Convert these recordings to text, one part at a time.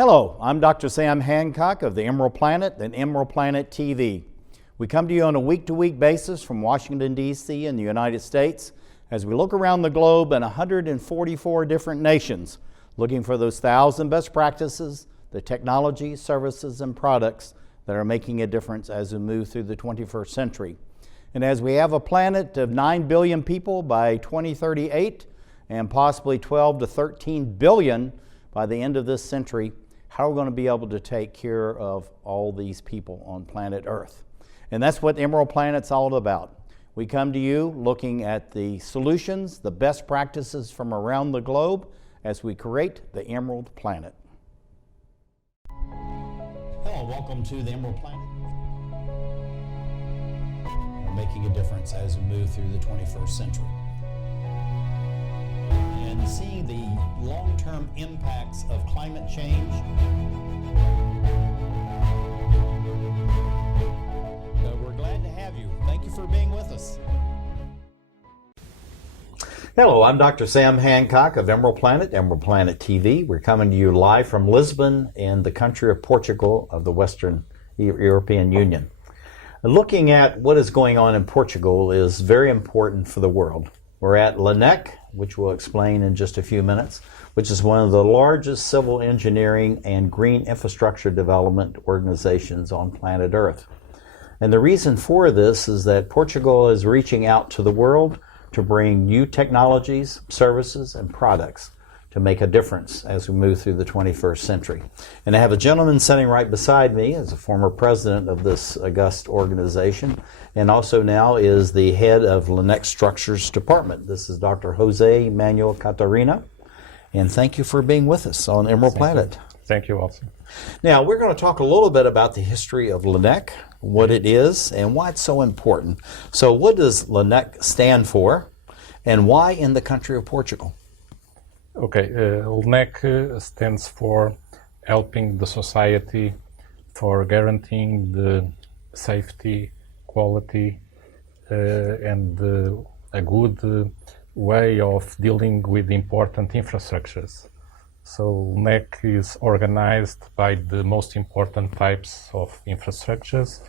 Hello, I'm Dr. Sam Hancock of the Emerald Planet and Emerald Planet TV. We come to you on a week-to-week basis from Washington, D.C. in the United States as we look around the globe in 144 different nations, looking for those 1,000 best practices, the technology, services, and products that are making a difference as we move through the 21st century. And as we have a planet of 9 billion people by 2038 and possibly 12 to 13 billion by the end of this century, how are we going to be able to take care of all these people on planet Earth? And that's what Emerald Planet's all about. We come to you looking at the solutions, the best practices from around the globe as we create the Emerald Planet. Hello, welcome to the Emerald Planet. We're making a difference as we move through the 21st century. And seeing the long-term impacts of climate change. We're glad to have you. Thank you for being with us. Hello, I'm Dr. Sam Hancock of Emerald Planet TV. We're coming to you live from Lisbon in the country of Portugal of the Western European Union. Looking at what is going on in Portugal is very important for the world. We're at LNEC, which we'll explain in just a few minutes, which is one of the largest civil engineering and green infrastructure development organizations on planet Earth. And the reason for this is that Portugal is reaching out to the world to bring new technologies, services, and products to make a difference as we move through the 21st century. And I have a gentleman sitting right beside me as a former president of this august organization, and also now is the head of LNEC Structures Department. This is Dr. Manuel Catarino, and thank you for being with us on Emerald Planet. Thank you also. Now, we're going to talk a little bit about the history of LNEC, what it is, and why it's so important. So what does LNEC stand for, and why in the country of Portugal? Okay, LNEC stands for helping the society, for guaranteeing the safety, quality, and a good way of dealing with important infrastructures. So LNEC is organized by the most important types of infrastructures,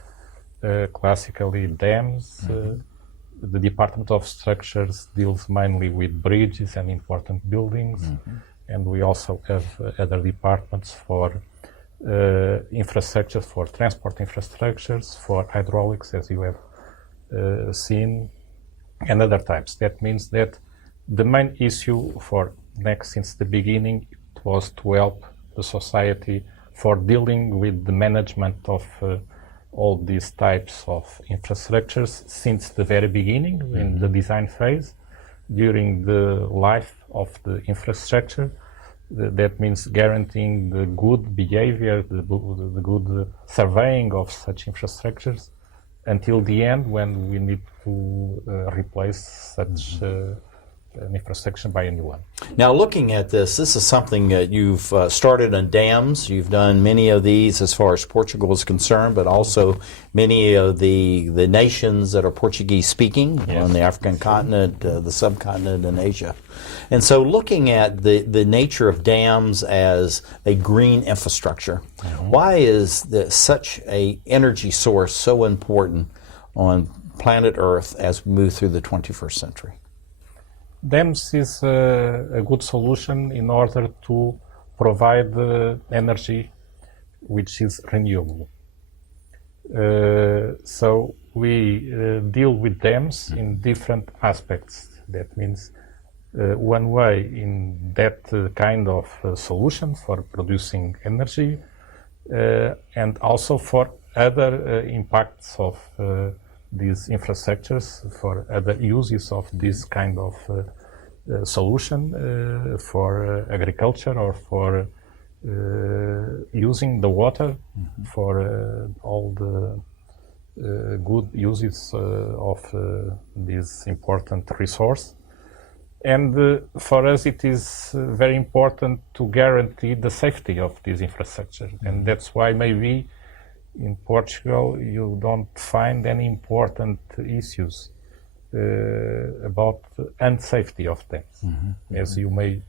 classically dams. The Department of Structures deals mainly with bridges and important buildings, and we also have other departments for infrastructures, for transport infrastructures, for hydraulics, as you have seen, and other types. That means that the main issue for LNEC since the beginning was to help the society for dealing with the management of all these types of infrastructures since the very beginning, in the design phase, during the life of the infrastructure. That means guaranteeing the good behavior, the good surveying of such infrastructures, until the end when we need to replace such an infrastructure by a new one. Now, looking at this is something that you've started on dams. You've done many of these as far as Portugal is concerned, but also many of the nations that are Portuguese-speaking on the African continent, the subcontinent, and Asia. And so looking at the nature of dams as a green infrastructure, why is such an energy source so important on planet Earth as we move through the 21st century? Dams is a good solution in order to provide energy which is renewable. So we deal with dams in different aspects. That means one way in that kind of solution for producing energy, and also for other impacts of these infrastructures, for other uses of this kind of solution, for agriculture or for using the water for all the good uses of this important resource. And for us it is very important to guarantee the safety of this infrastructure, and that's why maybe in Portugal you don't find any important issues about unsafety of dams, as you may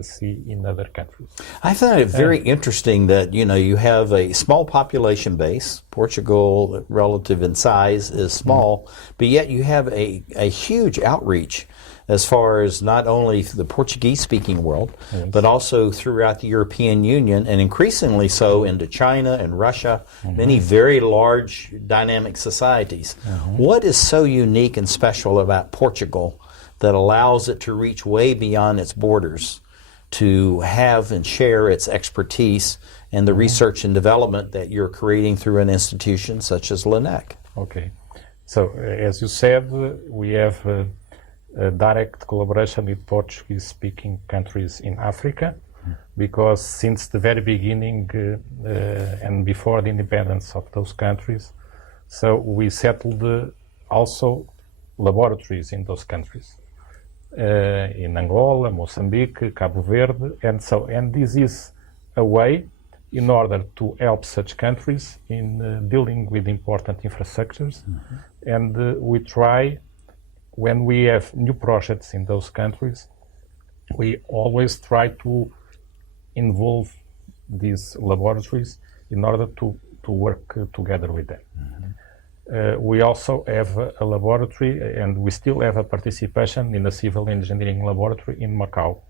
see in other countries. I find it very interesting that, you have a small population base. Portugal, relative in size, is small, but yet you have a huge outreach as far as not only the Portuguese-speaking world, but also throughout the European Union, and increasingly so into China and Russia, many very large dynamic societies. What is so unique and special about Portugal that allows it to reach way beyond its borders to have and share its expertise and the research and development that you're creating through an institution such as LNEC? Okay. So, as you said, we have a direct collaboration with Portuguese-speaking countries in Africa, because since the very beginning and before the independence of those countries, so we settled also laboratories in those countries. In Angola, Mozambique, Cabo Verde, and this is a way in order to help such countries in dealing with important infrastructures. And we try, when we have new projects in those countries, we always try to involve these laboratories in order to work together with them. We also have a laboratory, and we still have a participation in the civil engineering laboratory in Macau.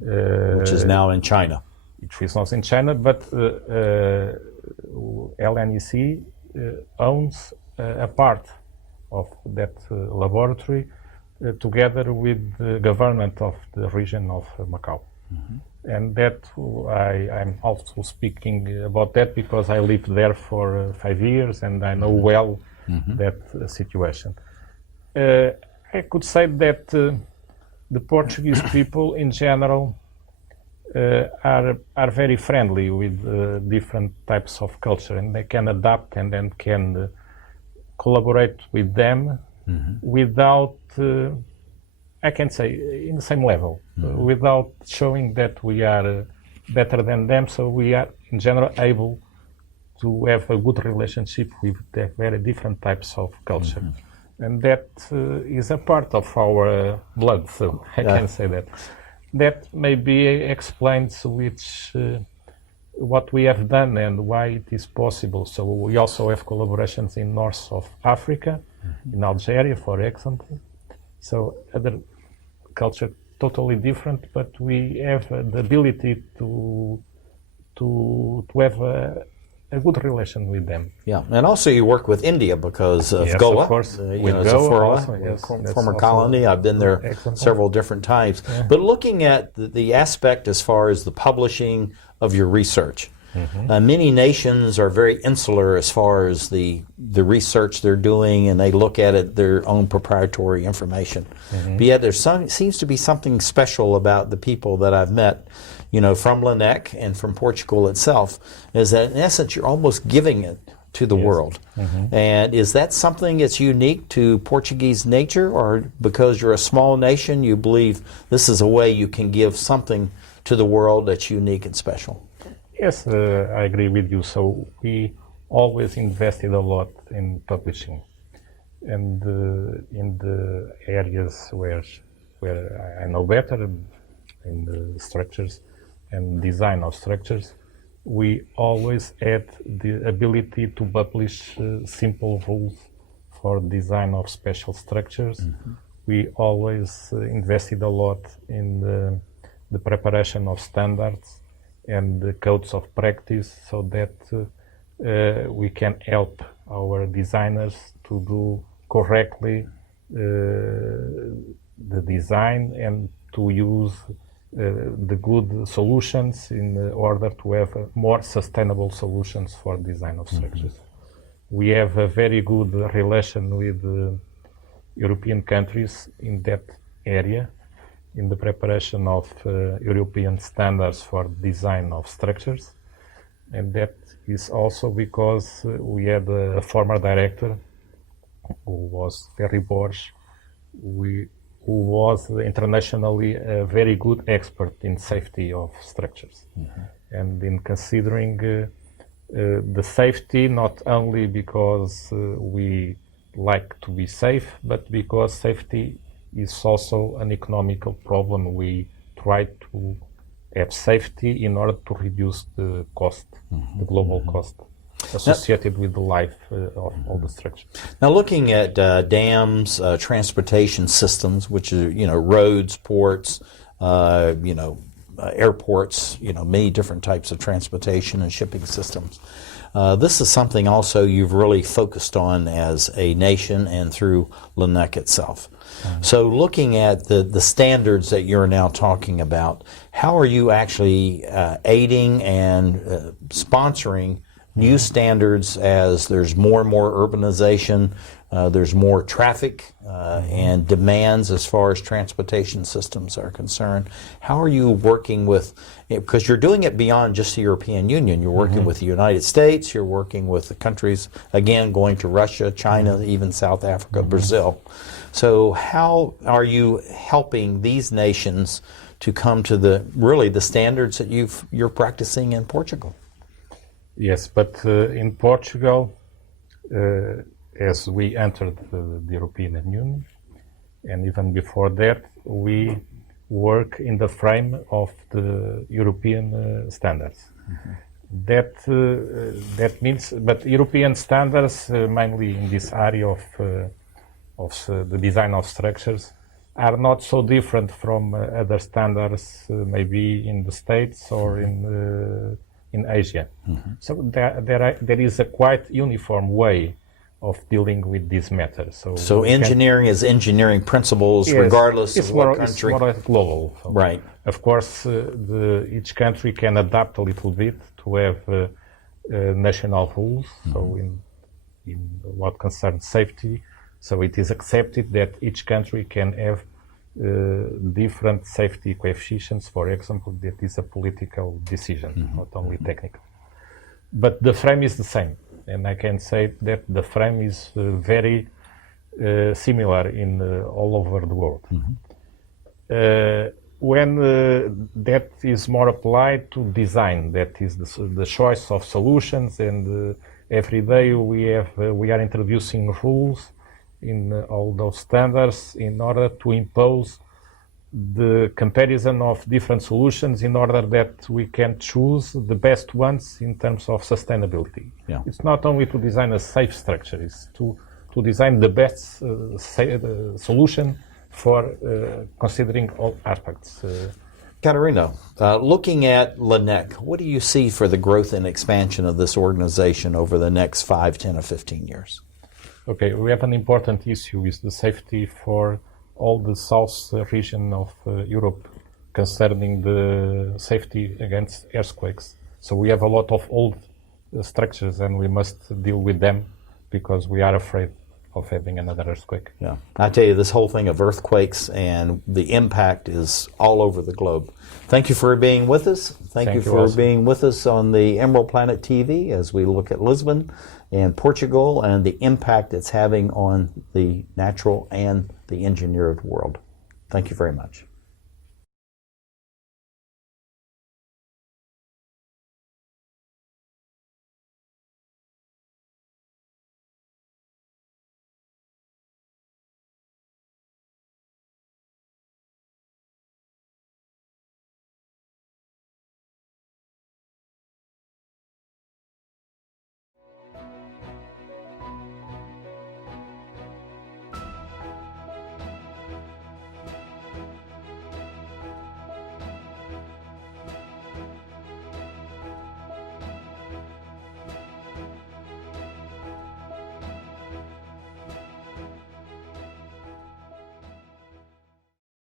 Which is now in China. Which is not in China, but LNEC owns a part of that laboratory together with the government of the region of Macau. And that I'm also speaking about that because I lived there for 5 years and I know well that situation. I could say that the Portuguese people in general are very friendly with different types of culture, and they can adapt and then can collaborate with them without, I can say, in the same level, without showing that we are better than them. So we are, in general, able to have a good relationship with the very different types of culture. And that is a part of our blood, so I can say that. That maybe explains what we have done and why it is possible. So we also have collaborations in north of Africa, in Algeria, for example. So other culture totally different, but we have the ability to have a good relation with them. Yeah, and also you work with India because of Yes, Goa. of course. With Goa, Goa, also, yes, former also colony. I've been there example. several different times. But looking at the aspect as far as the publishing of your research, many nations are very insular as far as the research they're doing, and they look at it their own proprietary information. But yet there seems to be something special about the people that I've met, from LNEC and from Portugal itself, is that in essence you're almost giving it to the world. And is that something that's unique to Portuguese nature, or because you're a small nation you believe this is a way you can give something to the world that's unique and special? Yes, I agree with you. So we always invested a lot in publishing, and in the areas where I know better, in the structures and design of structures, we always had the ability to publish simple rules for design of special structures. We always invested a lot in the preparation of standards and the codes of practice, so that we can help our designers to do correctly the design and to use the good solutions in order to have more sustainable solutions for design of structures. We have a very good relation with European countries in that area, in the preparation of European standards for design of structures. And that is also because we had a former director who was Ferry Borges, who was internationally a very good expert in safety of structures. And in considering the safety, not only because we like to be safe, but because safety is also an economical problem. We try to have safety in order to reduce the cost, the global cost associated with the life of all the structures. Now, looking at dams, transportation systems, which are roads, ports, airports, many different types of transportation and shipping systems. This is something also you've really focused on as a nation and through LNEC itself. So looking at the standards that you're now talking about, how are you actually aiding and sponsoring new standards as there's more and more urbanization, there's more traffic and demands as far as transportation systems are concerned? How are you working with, because you're doing it beyond just the European Union, you're working with the United States, you're working with the countries, again, going to Russia, China, even South Africa, Brazil. So how are you helping these nations to come to the standards that you're practicing in Portugal? Yes, but in Portugal, as we entered the European Union, and even before that, we work in the frame of the European standards. That means, but European standards, mainly in this area of the design of structures, are not so different from other standards, maybe in the States or in Asia. So there is a quite uniform way of dealing with this matter. So engineering is engineering principles, regardless of what country. It's more global. So right. Of course, each country can adapt a little bit to have national rules. So in what concerns safety, so it is accepted that each country can have different safety coefficients. For example, that is a political decision, not only technical. But the frame is the same. And I can say that the frame is very similar in all over the world. When that is more applied to design, that is the choice of solutions, and every day we are introducing rules in all those standards in order to impose the comparison of different solutions in order that we can choose the best ones in terms of sustainability. Yeah. It's not only to design a safe structure, it's to design the best solution for considering all aspects. Catarino, looking at LNEC, what do you see for the growth and expansion of this organization over the next 5, 10, or 15 years? Okay, we have an important issue with the safety for all the south region of Europe concerning the safety against earthquakes. So we have a lot of old structures and we must deal with them because we are afraid of having another earthquake. Yeah, I tell you, this whole thing of earthquakes and the impact is all over the globe. Thank you for being with us. Thank you for being with us on the Emerald Planet TV as we look at Lisbon and Portugal and the impact it's having on the natural and the engineered world. Thank you very much.